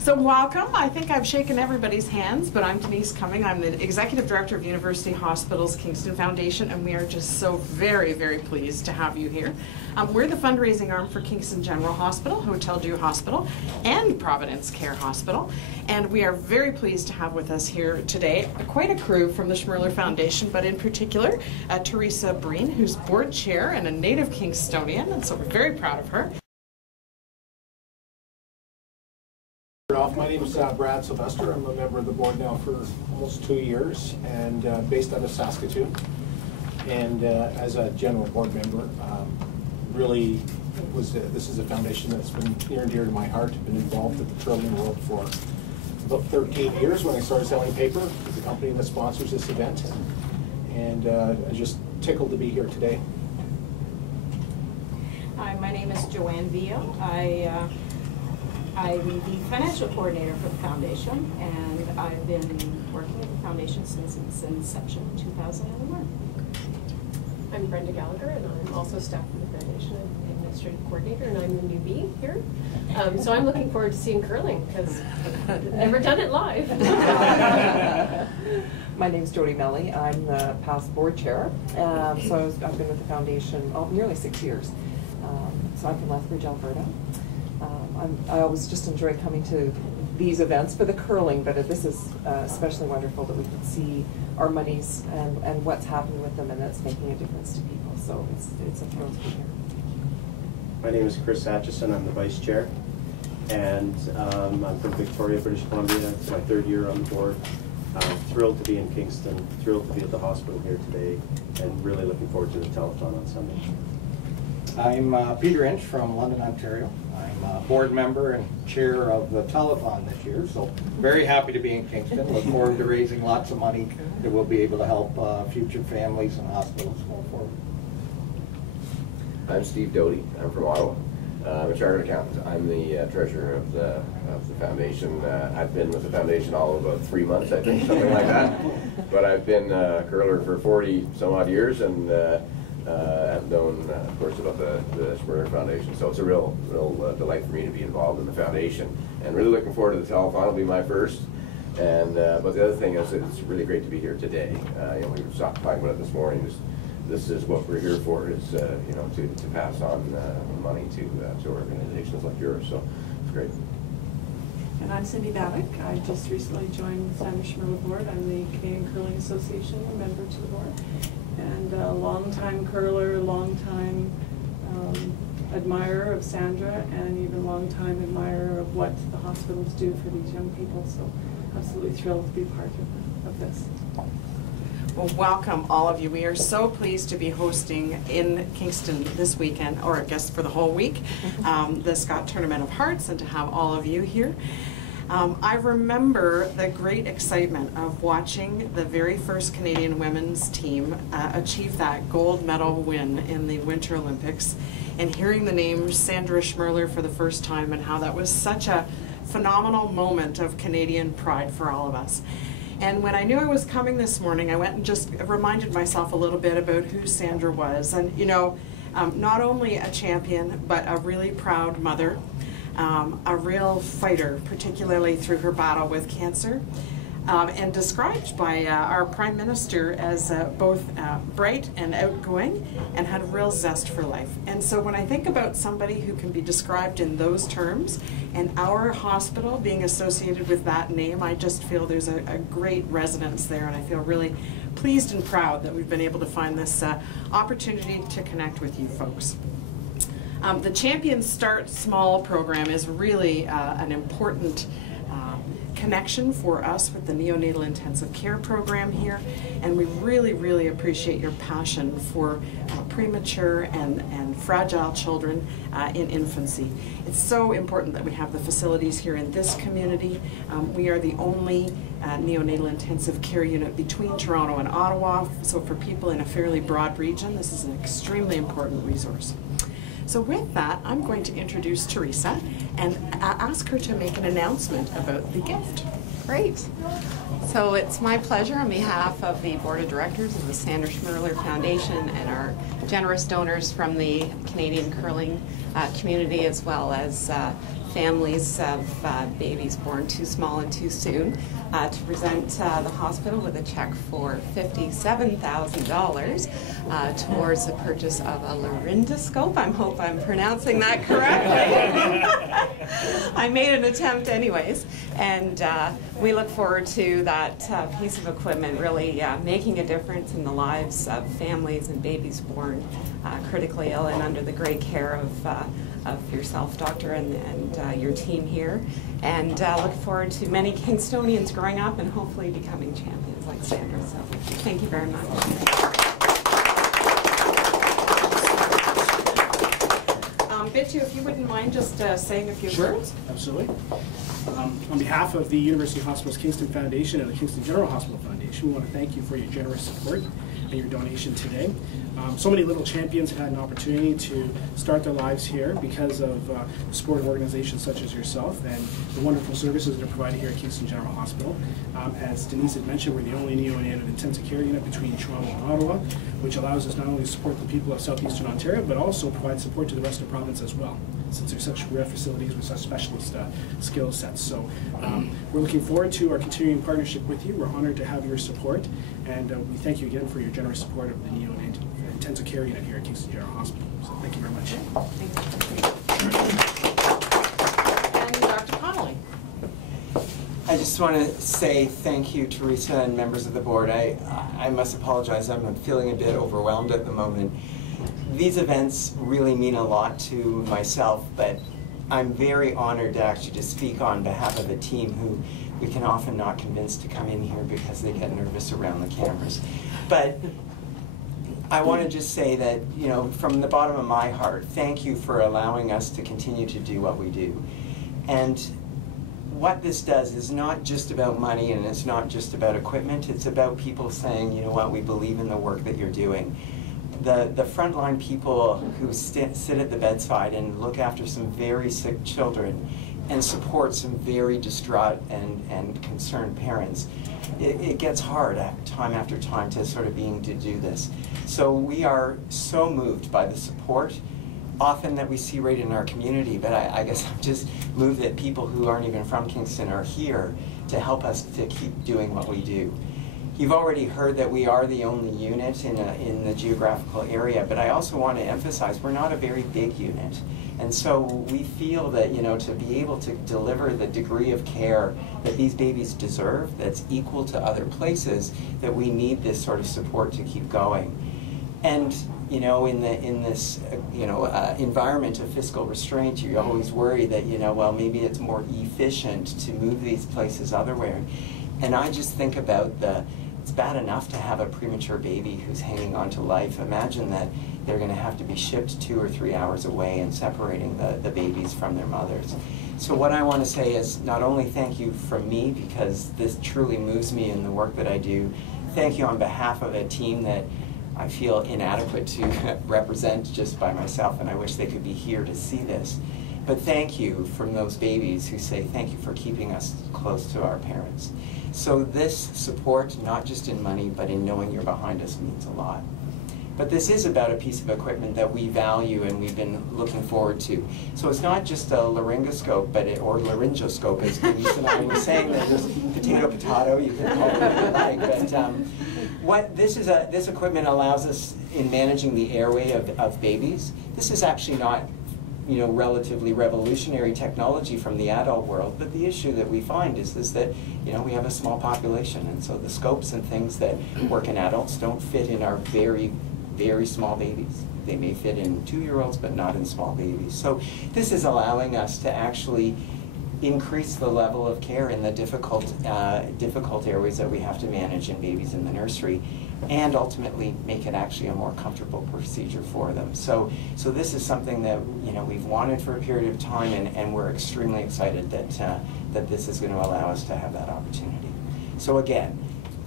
So welcome. I think I've shaken everybody's hands, but I'm Denise Cumming. I'm the Executive Director of University Hospitals Kingston Foundation, and we are just so very, very pleased to have you here. We're the fundraising arm for Kingston General Hospital, Hotel Dieu Hospital, and Providence Care Hospital, and we are very pleased to have with us here today quite a crew from the Schmirler Foundation, but in particular, Teresa Breen, who's board chair and a native Kingstonian, and so we're very proud of her. My name is Brad Sylvester. I'm a member of the board now for almost 2 years and based out of Saskatoon. And as a general board member, this is a foundation that's been near and dear to my heart. I've been involved with the curling world for about 13 years when I started selling paper with the company that sponsors this event. And I'm just tickled to be here today. Hi, my name is Joanne Vio. I'm the financial coordinator for the foundation, and I've been working at the foundation since its inception in 2001. I'm Brenda Gallagher, and I'm also staff in the foundation and administrative coordinator, and I'm the newbie here. So I'm looking forward to seeing curling, because I've never done it live. My name's Jody Melly. I'm the past board chair. So I've been with the foundation nearly 6 years. So I'm from Lethbridge, Alberta. I always just enjoy coming to these events for the curling, but this is especially wonderful that we can see our monies and what's happening with them, and that's making a difference to people. So it's a thrill to be here. My name is Chris Atchison. I'm the vice chair, and I'm from Victoria, British Columbia. It's my 3rd year on the board. I'm thrilled to be in Kingston, thrilled to be at the hospital here today, and really looking forward to the telethon on Sunday. I'm Peter Inch from London, Ontario. I'm a board member and chair of the telethon this year, so very happy to be in Kingston. Look forward to raising lots of money that will be able to help future families and hospitals going forward. I'm Steve Doty. I'm from Ottawa. I'm a chartered accountant. I'm the treasurer of the foundation. I've been with the foundation all of about 3 months, I think, something like that. But I've been a curler for 40 some odd years, and I've known, of course, about the Schmirler Foundation, so it's a real delight for me to be involved in the foundation, and really looking forward to the telethon. It'll be my first, and but the other thing is it's really great to be here today. You know, we were talking about it this morning. This is what we're here for, is you know, to pass on money to organizations like yours. So it's great. And I'm Cindy Babick. I just recently joined the Sandra Schmirler board. I'm the Canadian Curling Association member to the board. And a long-time curler, long-time admirer of Sandra, and even long-time admirer of what the hospitals do for these young people. So absolutely thrilled to be part of this. Well, welcome all of you. We are so pleased to be hosting in Kingston this weekend, or I guess for the whole week, the Scott Tournament of Hearts, and to have all of you here. I remember the great excitement of watching the very first Canadian women's team achieve that gold medal win in the Winter Olympics, and hearing the name Sandra Schmirler for the first time, and how that was such a phenomenal moment of Canadian pride for all of us. And when I knew I was coming this morning, I went and just reminded myself a little bit about who Sandra was. And you know, not only a champion, but a really proud mother. A real fighter, particularly through her battle with cancer, and described by our Prime Minister as both bright and outgoing, and had a real zest for life. And so when I think about somebody who can be described in those terms, and our hospital being associated with that name, I just feel there's a great resonance there, and I feel really pleased and proud that we've been able to find this opportunity to connect with you folks. The Champions Start Small program is really an important connection for us with the neonatal intensive care program here, and we really appreciate your passion for premature and fragile children in infancy. It's so important that we have the facilities here in this community. We are the only neonatal intensive care unit between Toronto and Ottawa, so for people in a fairly broad region, this is an extremely important resource. So with that, I'm going to introduce Teresa and ask her to make an announcement about the gift. Great. So it's my pleasure on behalf of the Board of Directors of the Sandra Schmirler Foundation and our generous donors from the Canadian curling community, as well as families of babies born too small and too soon to present the hospital with a check for $57,000 towards the purchase of a laryngoscope. I hope I'm pronouncing that correctly. I made an attempt anyways, and we look forward to that piece of equipment really making a difference in the lives of families and babies born critically ill and under the great care of yourself, doctor, and your team here. And look forward to many Kingstonians growing up and hopefully becoming champions like Sandra. So thank you very much. Bittu, if you wouldn't mind just saying a few words. Absolutely. On behalf of the University Hospitals Kingston Foundation and the Kingston General Hospital Foundation, we want to thank you for your generous support and your donation today. So many little champions have had an opportunity to start their lives here because of the support of organizations such as yourself and the wonderful services that are provided here at Kingston General Hospital. As Denise had mentioned, we're the only neonatal intensive care unit between Toronto and Ottawa, which allows us not only to support the people of southeastern Ontario, but also provide support to the rest of the province as well, since they're such rare facilities with such specialist skill sets. So we're looking forward to our continuing partnership with you. We're honored to have your support, and we thank you again for your generous support of the neonatal intensive care unit here at Kingston General Hospital. So thank you very much. And Dr. Connolly. I just want to say thank you, Teresa, and members of the board. I must apologize. I'm feeling a bit overwhelmed at the moment. These events really mean a lot to myself, but I'm very honored to actually just speak on behalf of a team who we can often not convince to come in here because they get nervous around the cameras. But I want to just say that, you know, from the bottom of my heart, thank you for allowing us to continue to do what we do. And what this does is not just about money, and it's not just about equipment. It's about people saying, you know what, we believe in the work that you're doing. The frontline people who sit at the bedside and look after some very sick children and support some very distraught and concerned parents, it gets hard time after time to sort of to do this. So we are so moved by the support often that we see right in our community, but I guess I'm just moved that people who aren't even from Kingston are here to help us to keep doing what we do. You've already heard that we are the only unit in the geographical area, but I also want to emphasize we're not a very big unit. And so we feel that, you know, to be able to deliver the degree of care that these babies deserve, that's equal to other places, that we need this sort of support to keep going. And, you know, in this environment of fiscal restraint, you always worry that, you know, well, maybe it's more efficient to move these places otherwhere. And I just think about it's bad enough to have a premature baby who's hanging on to life. Imagine that they're going to have to be shipped 2 or 3 hours away and separating the babies from their mothers. So what I want to say is not only thank you from me, because this truly moves me in the work that I do, thank you on behalf of a team that I feel inadequate to represent just by myself, and I wish they could be here to see this. But thank you from those babies who say thank you for keeping us close to our parents. So this support, not just in money, but in knowing you're behind us, means a lot. But this is about a piece of equipment that we value and we've been looking forward to. So it's not just a laryngoscope, or laryngoscope, as Denise and I were saying, that there's potato, you can call it what you like. But this equipment allows us in managing the airway of babies. This is actually not, you know, relatively revolutionary technology from the adult world, but the issue that we find is that, you know, we have a small population, and so the scopes and things that work in adults don't fit in our very, very small babies. They may fit in 2-year-olds, but not in small babies. So this is allowing us to actually increase the level of care in the difficult airways that we have to manage in babies in the nursery, and ultimately make it actually a more comfortable procedure for them. So this is something that, you know, we've wanted for a period of time, and we're extremely excited that this is going to allow us to have that opportunity. So again,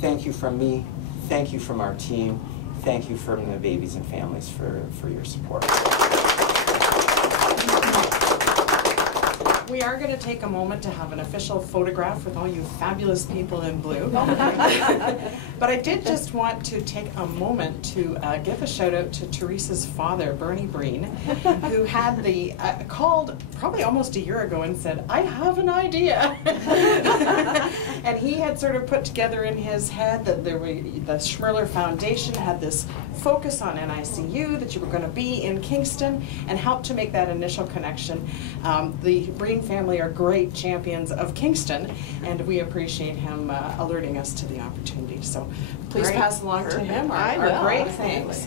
thank you from me, thank you from our team, thank you from the babies and families for your support. we are going to take a moment to have an official photograph with all you fabulous people in blue. But I did just want to take a moment to give a shout out to Teresa's father, Bernie Breen, who had called probably almost a year ago and said, I have an idea. And he had sort of put together in his head that the Schmirler Foundation had this focus on NICU, that you were going to be in Kingston, and helped to make that initial connection. The Breen family are great champions of Kingston, and we appreciate him alerting us to the opportunity. So please pass along to him our great thanks.